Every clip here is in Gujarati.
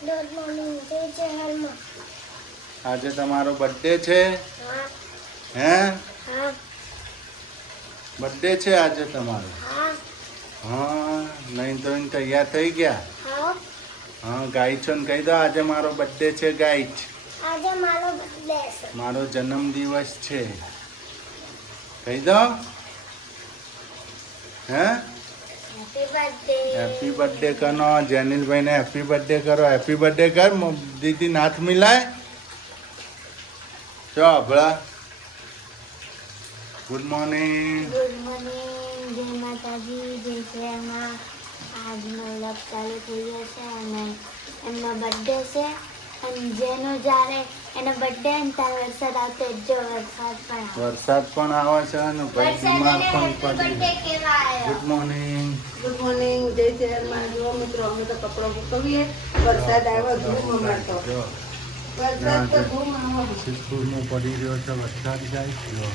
ગુડ મોર્નિંગ જય જય આજે તમારો બર્થડે છે હા હે હા બર્થડે છે આજે તમારો હા હા નહીં તો એને તૈયાર થઈ ગયા હા હા ગાઈચોને કહી દો આજે મારો બર્થડે છે ગાઈચ આજે મારો બર્થડે છે મારો જન્મદિવસ છે કહી દો હે હેપી બર્થડે હેપી બર્થડે કરો જેનિલભાઈને હેપી બર્થડે કરો હેપી બર્થડે કર દીદી હાથ મિલાય ચો ભલા ગુડ મોર્નિંગ ગુડ મોર્નિંગ જય માતાજી જય શ્રીમાં આજનો વ્લોગ ચાલુ થઈ ગયો છે અને એમનો બર્થડે છે અને જેનો જ્યારે એનો બર્થડે ને ત્યારે વરસાદ આવતો જો વરસાદ પણ આવે. વરસાદ પણ આવે છે અને ભાઈ બીમાર પણ બર્થડે પડી કેવા ગુડ મોર્નિંગ ગુડ મોર્નિંગ જય શહેરમાં જો મિત્રો અમે તો કપડો મૂકવીએ વરસાદ આવ્યો ધૂમ અમારતો જો વરસાદ તો ધૂમ આવ્યો સિદ્ધપુરમાં પડી રહ્યો છે વરસાદ જાય જો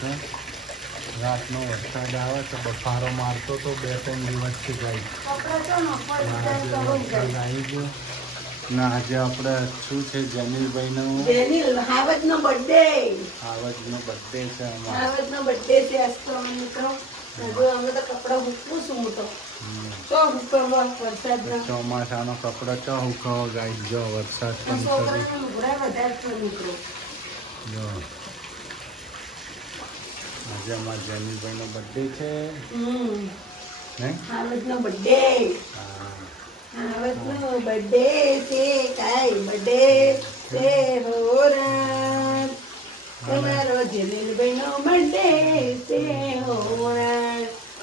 હે? રાતનો વરસાદ આવે તો બફારો મારતો તો 2-3 દિવસથી જાય કપડો તો નફો આજે વરસાદ આવી ગયો ના આજે આપણે શું છે જમીલભાઈનો જેની હાવજનો બર્થડે આવજનો બર્થડે છે અમારો હાવજનો બર્થડે છે આજ તો અમે મિત્રો જો અમે તો કપડા મૂકવું છું હું તો તો મૂકવા વરસાદના ચોમાસાનો કપડો ચો હુકવો ગાઈ જો વરસાદ પણ શરૂ છોકરાને લુગડા વધારે છે મિત્રો જો આજે અમારા જમીલભાઈનો બર્થડે છે હે હાવજનો બર્થડે હા હાવજનો બર્થડે છે કાઈ બર્થડે છે હોરા તમારો જલીલભાઈનો બર્થડે છે હોરા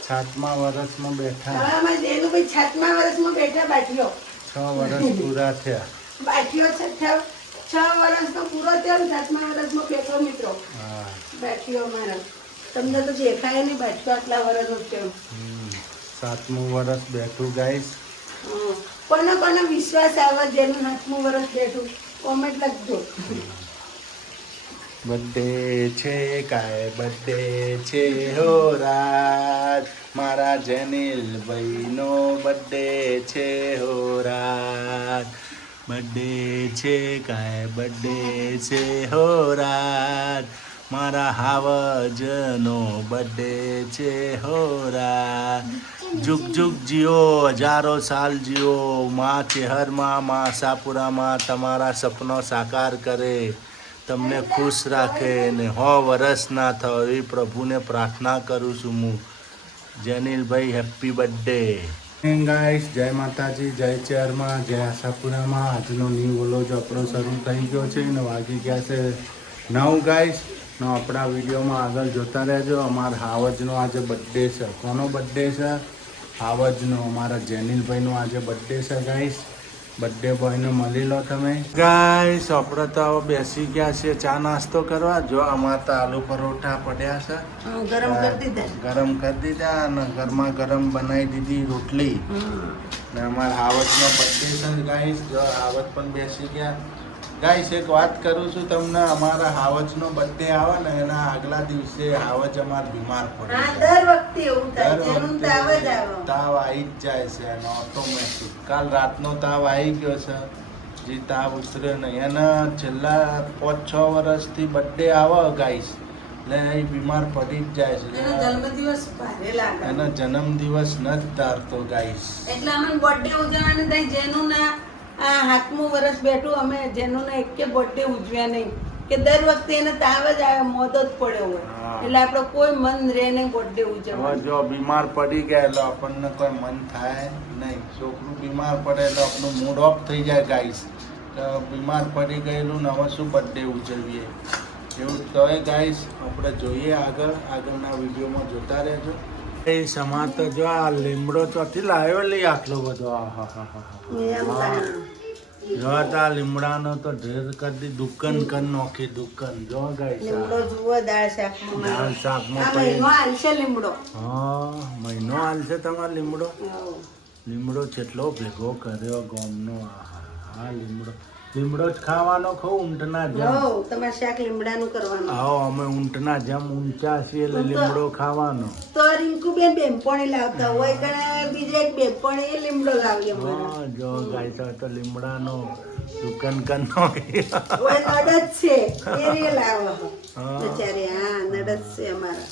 7મા વર્ષમાં બેઠા આમાં જેલુભાઈ 7મા વર્ષમાં બેઠા બાટીઓ 6 વર્ષ પૂરા થયા બાટીઓ 6 વર્ષનો પૂરો થયો ને 7મા વર્ષમાં બેઠો મિત્રો હા બાટીઓ મારા તમને તો દેખાય નહીં બાટીઓ આટલા વર્ષનો થયો 7મું વર્ષ બેઠું ગાઈસ કોનો કોનો વિશ્વાસ આવે જેનું 7મું વર્ષ બેઠું કોમેન્ટ લખજો બર્થડે છે કાય બર્થડે છે હો રાત મારા જેનિલભાઈનો બર્થડે છે હો રાત બર્થડે છે કાય બર્થડે છે હો રાત મારા હાવજનો બર્થડે છે હો રાત જુગ જુગ જીઓ હજારો સાલ જીઓ માં ચેહરમાં માં આશાપુરામાં તમારા સપનો સાકાર કરે તમને ખુશ રાખે ને 100 વર્ષ ના થાય એવી પ્રભુને પ્રાર્થના કરું છું હું જેનિલભાઈ હેપી બર્થડે ગાઈસ જય માતાજી જય ચેરમાં જય આશાપુરામાં આજનો ન્યૂ વ્લોગ આપણો શરૂ થઈ ગયો છે ને વાગી ગયા છે 9 ગાઈસ નો આપણા વિડીયોમાં આગળ જોતા રહેજો અમારા હાવજનો આજે બર્થડે છે કોનો બર્થડે છે હાવજનો અમારા જેનિલભાઈનો આજે બર્થડે છે ગાઈસ બર્થડે બોયને મળી લો તમે ગાઈસ આપણે તો હવે બેસી ગયા છે ચા નાસ્તો કરવા જો અમારા તો આલુ પરોઠા પડ્યા છે ગરમ કરી દીધા ગરમ કરી દીધા અને ગરમા ગરમ બનાવી દીધી રોટલી ને અમારા હાવજનો બર્થડે છે ગાઈસ જો હાવજ પણ બેસી ગયા ગાઈસ એક વાત કરું છું તમને અમારા હાવજનો બર્થડે આવે ને એના આગલા દિવસે હાવજ અમાર બીમાર પડે હા દર વખતે એવું થાય જેનું તાવ જ આવે તાવ આવી જ જાય છે એનો ઓટોમેટિક કાલ રાતનો તાવ આવી ગયો છે જે તાવ ઉતરે નહીં એના છેલ્લા 5-6 વર્ષથી બર્થડે આવે ગાઈસ એટલે એ બીમાર પડી જ જાય છે એનો જન્મદિવસ ભારે લાગે એનો જન્મદિવસ ન જ ધારતો ગાઈસ એટલે અમે બર્થડે ઉજવવાની થાય જેનું ના આ 7મું વર્ષ બેઠું અમે જેનું ના એકે બર્થડે ઉજવ્યા નહીં કે દર વખતે એને તાવ જ આવે મોત જ પડ્યો હોય હા. એટલે આપણો કોઈ મન રહે નહીં બર્થડે હવે ઉજવવા જો બીમાર પડી ગયા એટલે આપણને કોઈ મન થાય નહીં છોકરું બીમાર પડે એટલે આપણું મૂડ ઓફ થઈ જાય ગાઈસ તો બીમાર પડી ગયેલું ને હવે શું બર્થડે ઉજવીએ એવું તોય ગાઈસ આપણે જોઈએ આગળના વિડીયોમાં જોતા રહેજો એ સમા તો જો આ લીમડો ચોથી લાવ્યો લઈ આટલો બધો જો આ લીમડાનો તો ઢેર કરી દી દુકાન કરી નાખી દુકાન જો ગાઈસ લીમડો જુઓ દાળ શાકમાં દાળ શાકમાં આ મહિનો હાલશે લીમડો હા મહિનો હાલશે તમારો લીમડો હઉ. લીમડો કેટલો ભેગો કર્યો ગામનો આ લીમડો લીમડો જ ખાવાનો ખો ઊંટના જેમ. હો તમારે શાક લીમડાનું કરવાનું. આવો અમે ઊંટના જેમ ઊંચા છીએ એટલે લીમડો ખાવાનો. તો રિંકુબેન બેનપણી લાવતા હોય કે બીજે એક બેનપણી એ લીમડો લાવીએ અમારા. હા જો ગાય તો લીમડાનો દુકાન કરનો ઓય નડદ છે એ રે લાવો હા. બચારી. હા નડદ છે અમારા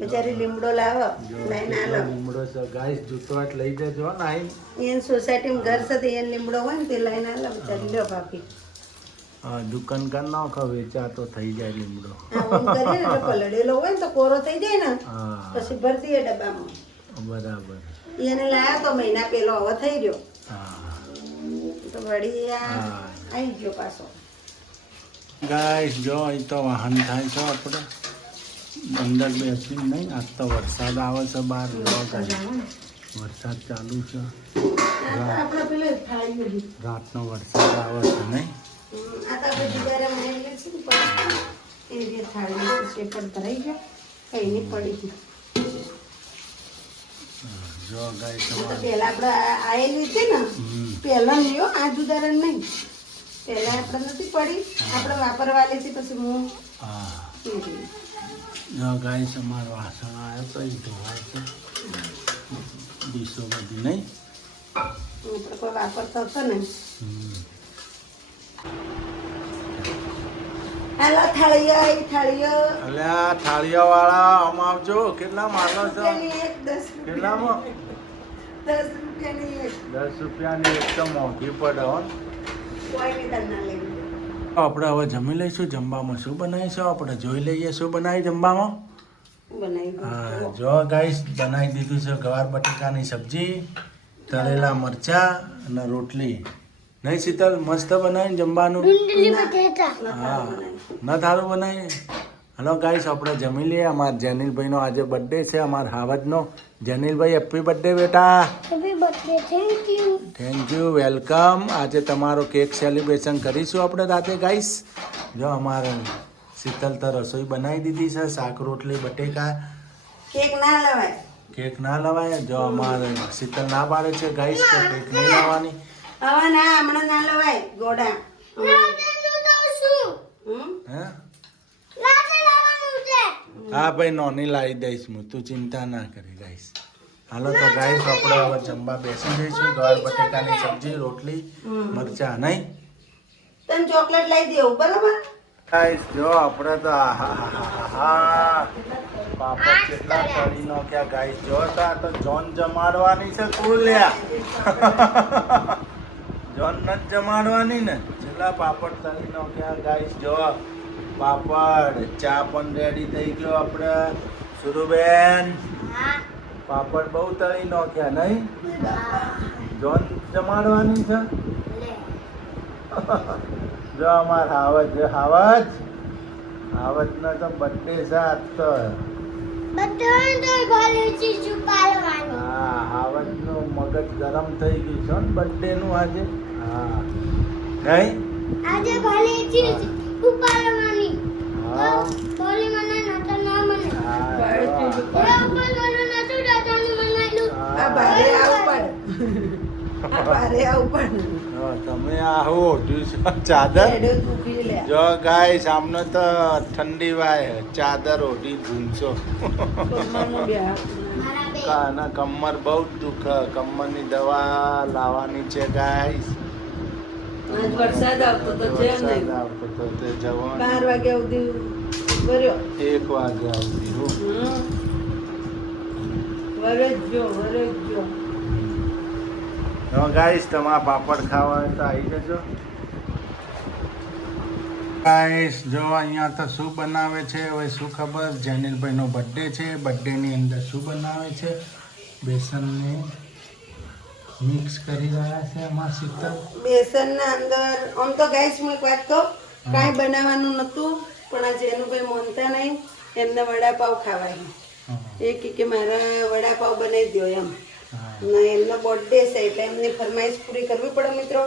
બચારી લીમડો લાવો લઈને આલો. લીમડો છે ગાય જૂતવાટ લઈ જજો ને આઈ. એને સોસાયટીમાં ઘર છે એને લીમડો હોય ને તે લઈને આલો બચારી. લ્યો ભાભી દુકાન કર નાખો વેચાતો થઈ જાય લીમડો. આ ઓમ કરીએ ને તો પલળેલો હોય ને તો કોરો થઈ જાય ને હા પછી ભરી દઈએ ડબ્બામાં. બરાબર. એને લાયા તો મહિના પેલો હવે થઈ રહ્યો હા તો વળી આ હા. આવી ગયો પાછો. ગાય જો અહીં તો વાહન થાય છે આપણે અંદર બેસી નહીં. આજ તો વરસાદ આવે છે બહાર જો ગાય. વરસાદ ચાલુ છે. આપણે પેલે થાળી બધી રાતનો વરસાદ આવે છે નહીં. આ તો આપણે બિચારા મહિને છે ને પણ એ રીતે થાળી છે પણ ભરાઈ ગયો કઈ નહીં પડી ગયું. જો ગાય તો તમારે પહેલા આપણે આયેલી છે ને પહેલા લ્યો આ ઉદાહરણ નહીં પહેલા આપણે નથી પડી આપણે વાપરવાલી છે પછી હું હા એ રહી. જો ગાય તમારે વાસણ આવ્યો તો એ ધોવાય છે. ડીશો બધી નહીં. આપણે કોઈ વાપરતો હતો ને હાલો થાળીઓ એ થાળીઓ એટલે આ થાળીઓ વાળા આમ આવજો. કેટલા માલો છો? રૂપિયાની એક 10 કેટલામાં? 10 રૂપિયાની એક 10 રૂપિયાની એક તો મોંઘી પડે હો. કોઈ નહીં તને લેવી. આપણે હવે જમી લઈશું. જમવામાં શું બનાવીશું આપણે જોઈ લઈએ. શું બનાવી જમવામાં? બનાવી હા દો. જો ગાઈસ બનાવી દીધું છે ગવાર બટાકાની સબ્જી, તળેલા મરચા અને રોટલી. નહીં શીતલ મસ્ત બનાવીને જમવાનું? ડુંગળી બટેટા હા ન થારું બનાવીએ. હલો ગાઈસ આપણે જમી લઈએ. અમારા જેનિલભાઈનો આજે બર્થડે છે. અમારા હાવજનો. જેનિલભાઈ હેપી બર્થડે બેટા. Happy birthday. Thank you. Thank you welcome. આજે તમારો કેક સેલિબ્રેશન કરીશું આપણે રાતે ગાઈસ. જો અમારે શીતલ તો રસોઈ બનાવી દીધી છે. શાક રોટલી બટેકા. કેક ના લવાય. કેક ના લવાય. જો અમારે શીતલ ના પાડે છે ગાઈસ કે કેક નહીં લાવવાની. હવે ના હમણાં ના લવાય ગોડા. હમ? હે હા ભાઈ નોની લાવી દઈશ હું. તું ચિંતા ના કરી ગાઈસ. હાલો તો ગાઈસ આપણે હવે જમવા બેસી જઈશું. ગવાર બટેકાની સબ્જી રોટલી મરચા નહીં. તને ચોકલેટ લઈ દેવું બરાબર. ગાઈસ જો આપણે તો આહાહાહા. પાપડ કેટલા તળી નાખ્યા ગાઈસ. જો તો આ તો જોન જમાડવાની છે કુલ્યા. જોન ન જ જમાડવાની ને. કેટલા પાપડ તળી નાખ્યા ગાઈસ. જો પાપડ. ચા પણ રેડી થઈ ગયો આપણે. સુરુબેન હા પાપડ બહુ તળી નાખ્યા નહીં. જોન જમાડવાની છે. લે જો અમાર હાવજ હાવજ હાવજનો તો બર્થડે છે આજ તો. બધાને તો ભારે ચીજ પાલવાની. હા હાવજનું મગજ ગરમ થઈ ગયું છે ને બર્થડે નું આજે. હા નહીં આજે ભારે ચીજ ઉપાડવાની. હા બોલી મને નતો ના મને. હા ભારે જો. ચીજ એ ઉપર મને નતું દાદાનું મનાયેલું. આ ભારે આવું પડે. આ ભારે આવું પડે. જો તમે આવો ચાદર. રેડો તું પી લે. જો ગાય સામને તો ઠંડી વાય ચાદર ઓઢી ધૂંચો. કમરનું બે હાથ. મારા બે કાના કમર બહુ જ દુખે. કમરની દવા લાવવાની છે ગાઈસ. આજ વરસાદ આવતો તો છે નહીં. આવતો તો તે જવાનું 12 વાગ્યા સુધી ભર્યો. 1 વાગ્યા સુધી હું. વરજજો. હવે ગાઈસ તમારા પાપડ ખાવા હોય તો આવી જજો. ગાઈસ જો અહીંયા તો શું બનાવે છે હવે શું ખબર. જેનિલભાઈનો બર્થડે છે. બર્થડેની અંદર શું બનાવે છે? બેસનને મિક્સ કરી રહ્યા છે એમાં શીતલ. બેસનના અંદર આમ તો ગાઈસ હું એક વાત કહું કાંઈ બનાવવાનું નહોતું પણ આ જેનુભાઈ મોનતા નહીં એમને વડાપાવ ખાવાય. એ કે મારા વડાપાવ બનાવી દો એમ. ને એમનો બર્થડે છે એટલે એમની ફરમાઈશ પૂરી કરવી પડે મિત્રો.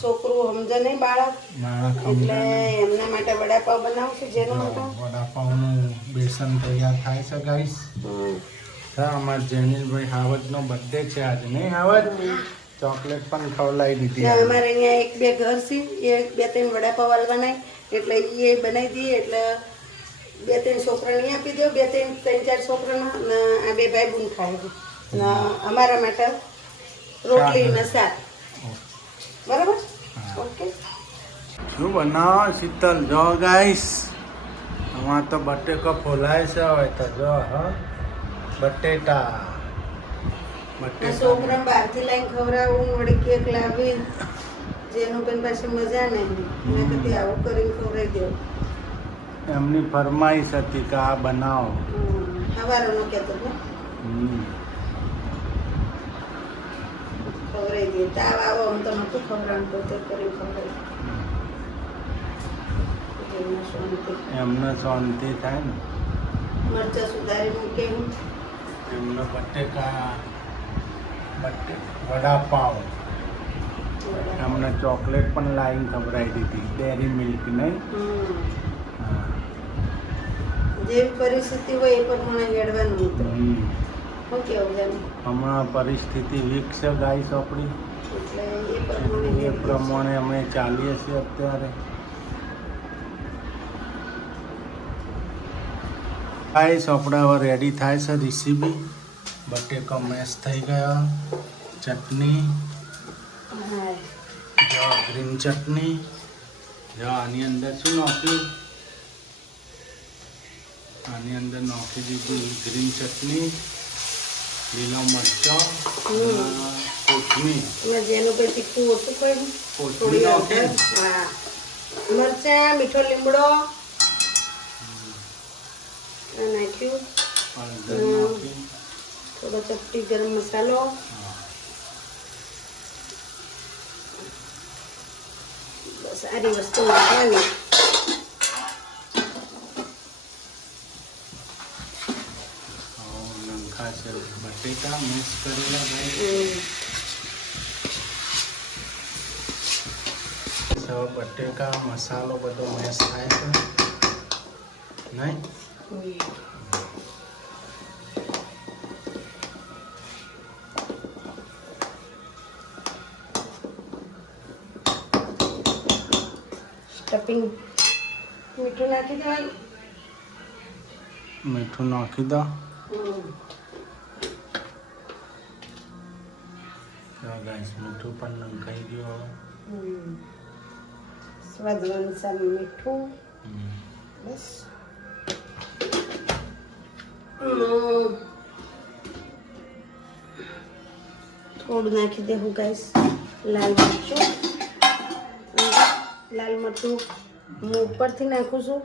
છોકરું સમજે નહીં બાળક એટલે એમના માટે વડાપાવ બનાવું છું જેનો હતો. વડાપાવનું બેસન તૈયાર થાય છે ગાઈસ. હા અમારા જેનિલભાઈ હાવજનો બર્થડે છે આજે નહીં હાવજ? ચોકલેટ પણ ખવડાવી દીધી ત્યાં અમારે અહીંયા એક બે ઘર છે એ 2-3 વડાપાવ વાળવાના એટલે એ બનાવી દઈએ એટલે 2-3 છોકરાને આપી દો 2-3-4 છોકરાના ને આ 2 ભાઈ બુન ખાય છે ને અમારા માટે રોટલી ને શાક બરાબર ઓકે શું બનાવો શીતલ જો ગાઈસ આમાં તો બટેકો ફોલાય છે હવે તો જો હા બટેટા છોકરા બહારથી લાવીને ખવડાવું વળી કેક લાવી જેનું પણ પાસે મજા નહીં મેં કીધું આવું કરીને ખવડાવી દો એમની ફરમાઈશ હતી કે આ બનાવો સવારનો કહેતો હતો ખવડાવી દે તાવ આવો આમ તો નતું ખવડાવવાનું તો તે કરીને ખવડાવી એમને શાંતિ થાય ને મરચાં સુધારી મૂકે એમને વડાપાવ એમને ચોકલેટ પણ લાવીને ખવડાવી દીધી ડેરી મિલ્ક નહીં જેવી પરિસ્થિતિ હોય એ પ્રમાણે હેડવાનું હતું શું કેવું એમ હમણાં પરિસ્થિતિ વીક છે ગાઈસ આપણી એટલે એ પ્રમાણે અમે ચાલીએ છીએ અત્યારે ગાઈસ આપણે હવે રેડી થાય છે રેસીપી બટેકો મેશ થઈ ગયો ચટણી જો ગ્રીન ચટણી જો આની અંદર શું નાખ્યું આની અંદર નાખી દીધી ગ્રીન ચટણી લીલા મરચાં કોથમીર જેનું કંઈ તીખું ઓછું કર્યું કોથમીર નાખી હા મરચાં મીઠો લીમડો નાખ્યું હળદર નાખી થોડો ચપટી ગરમ મસાલો બસ સારી વસ્તુ નાખવાની નંખા છે બટેકા મિક્સ કરેલા ભાઈ બટેકા મસાલો બધો મેશ થાય છે નહીં સ્ટફિંગ મીઠું નાખી દેવાનું મીઠું નાખી દો ગાઈસ મીઠું પણ નંખાઈ ગયું સ્વાદ અનુસાર મીઠું બસ થોડું નાખી દેવું ગાઈસ લાલ મરચું હું ઉપરથી નાખું છું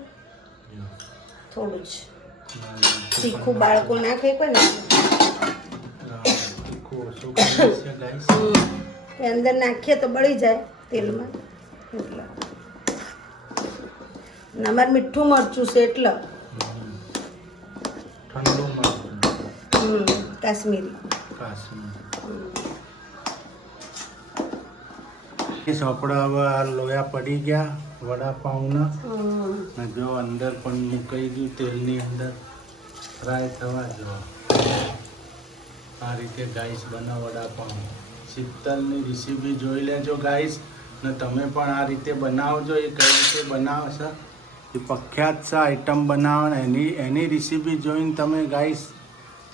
થોડું જ તીખું બાળકો નાખે કોઈ ને એ અંદર નાખીએ તો બળી જાય તેલમાં એટલે અમારે મીઠું મરચું છે એટલે ઠંડુ મરચું કાશ્મીરી ચોપડા હવે આ લોયા પડી ગયા વડાપાઉંના ને જો અંદર પણ મુકાઈ ગયું તેલની અંદર ફ્રાય થવા જો આ રીતે ગાઈસ બનાવ વડાપાઉં શીતલની રેસીપી જોઈ લેજો ગાઈસ ને તમે પણ આ રીતે બનાવજો એ કઈ રીતે બનાવશે એ પ્રખ્યાત છે આઈટમ બનાવો એની રેસીપી જોઈને તમે ગાઈસ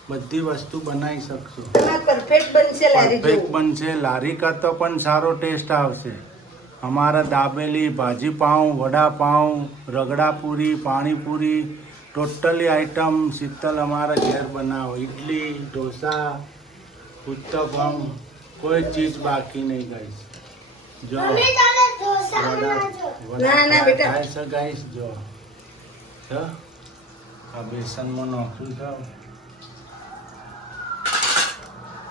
બધી વસ્તુ બનાવી શકશો પરફેક્ટ બનશે પરફેક્ટ બનશે લારી કરતો પણ સારો ટેસ્ટ આવશે અમારા દાબેલી ભાજી પાઉં વડાપાઉં રગડાપુરી પાણીપુરી ટોટલી આઈટમ શીતલ અમારા ઘેર બનાવો ઇડલી ઢોસા ઉત્તપમ કોઈ ચીજ બાકી નહીં ગાઈસ જો ના બેટા થાય છે ગાઈસ જો આ બેસનમાં નાખ્યું છે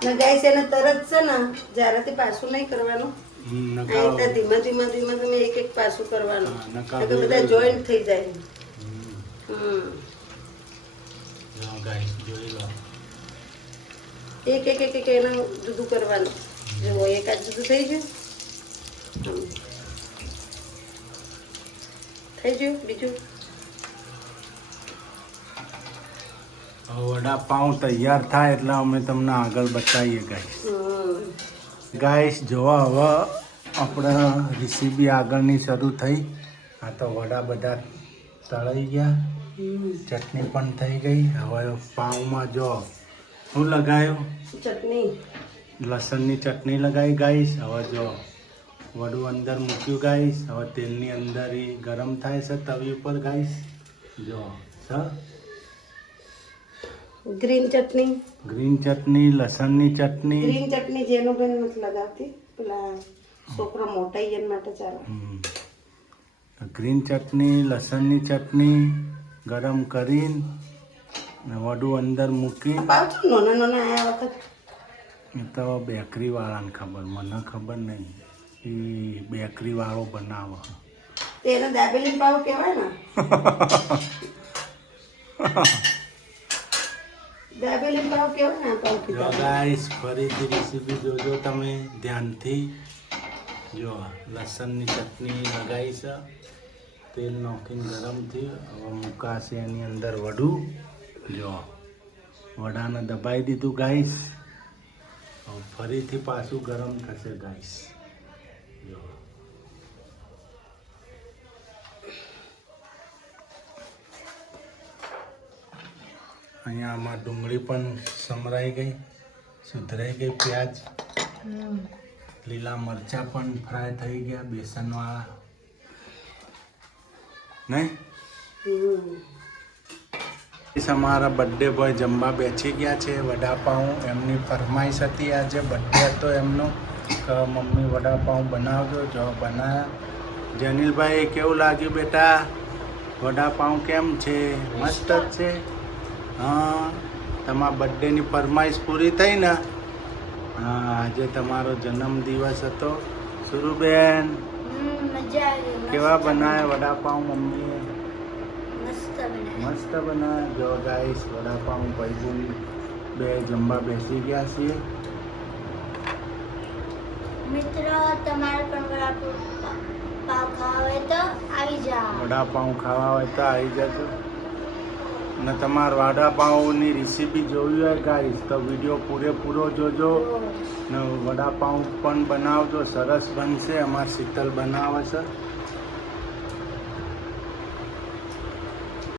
ગાઈસ એને તરત છે ને જ્યારેથી પાછું નહીં કરવાનું ધીમા ધીમા એક એક પાછું કરવાનું તો બધા જોઈન્ટ થઈ જાય એક એક એક એક એનું જુદું કરવાનું જો એક આ જુદું થઈ ગયું થઈ ગયું બીજું વડાપાઉં તૈયાર થાય એટલે અમે તમને આગળ બતાવીએ ગાઈસ ગાઈસ જોવા હવે આપણે રેસીપી આગળની શરૂ થઈ. આ તો વડા બધા તળાઈ ગયા, ચટણી પણ થઈ ગઈ. હવે પાઉંમાં જો શું લગાવ્યું, ચટણી, લસણની ચટણી લગાવી ગાઈસ. હવે જો વડું અંદર મૂક્યું ગાઈસ. હવે તેલની અંદર એ ગરમ થાય છે તવી ઉપર ગાઈસ. જો ગ્રીન ચટણી, ગ્રીન ચટણી, લસણની ચટણી. ગ્રીન ચટણી જેનું બેન નથી લગાવતી, પેલા છોકરો મોટા એના માટે ચાલે. ગ્રીન ચટણી, લસણની ચટણી ગરમ કરીને વડું અંદર મૂકી. પાવ છો નાના નાના આયા વખત એ તો બેકરી વાળાને ખબર, મને ખબર નહીં. એ બેકરી વાળો બનાવે. તેને દાબેલી પાવ કહેવાય ને. દાબેલી પાવ કહેવાય ને. પાવ જો ગાઈસ ફરીથી રેસીપી જોજો તમે ધ્યાનથી. જો લસણની ચટણી લગાવી છે, તેલ નાખીને ગરમ થયું. હવે મૂકાશે એની અંદર વડું. જો વડાને દબાઈ દીધું ગાઈસ. હવે ફરીથી પાછું ગરમ થશે ગાઈસ. જો અહીંયા આમાં ડુંગળી પણ સમરાઈ ગઈ, સુધરાઈ ગઈ. પ્યાજ, લીલા મરચાં પણ ફ્રાય થઈ ગયા બેસનવાળા. નહીં અમારા બર્થડે બોય જમવા બેસી ગયા છે. વડાપાઉં એમની ફરમાઈશ હતી, આજે બર્થડે હતો એમનો કે મમ્મી વડાપાઉં બનાવજો. જો બનાવ્યા. જનીલભાઈ કેવું લાગ્યું બેટા? વડાપાઉં કેમ છે? મસ્ત જ છે. હા, તમારા બર્થડેની ફરમાઈશ પૂરી થઈ ને? હા, આજે તમારો જન્મદિવસ હતો. સુરુબેન મજા આવી. કેવા બનાવ્યા વડાપાઉં મમ્મીએ? મસ્ત બનાવ્યા. મસ્ત બનાવ્યા. જો ગાઈસ વડાપાઉં ભાઈબંધ બે જમવા બેસી ગયા છીએ. મિત્રો તમારે પણ વડાપાવ ખાવા હોય તો આવી જાઓ. વડાપાઉં ખાવા હોય તો આવી જજો. અને તમારે વડાપાઉંની રેસીપી જોવી હોય ગાઈસ તો વિડીયો પૂરેપૂરો જોજો. ને વડાપાઉં પણ બનાવજો, સરસ બનશે. અમારે શીતલ બનાવે છે.